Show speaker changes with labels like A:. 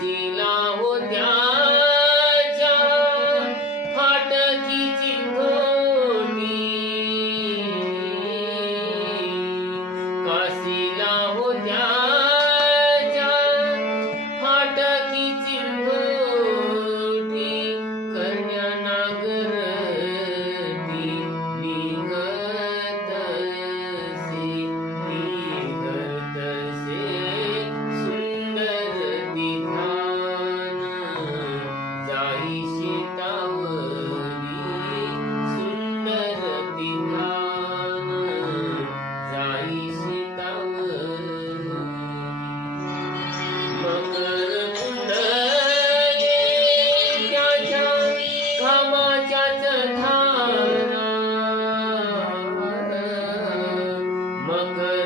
A: Thank. Among the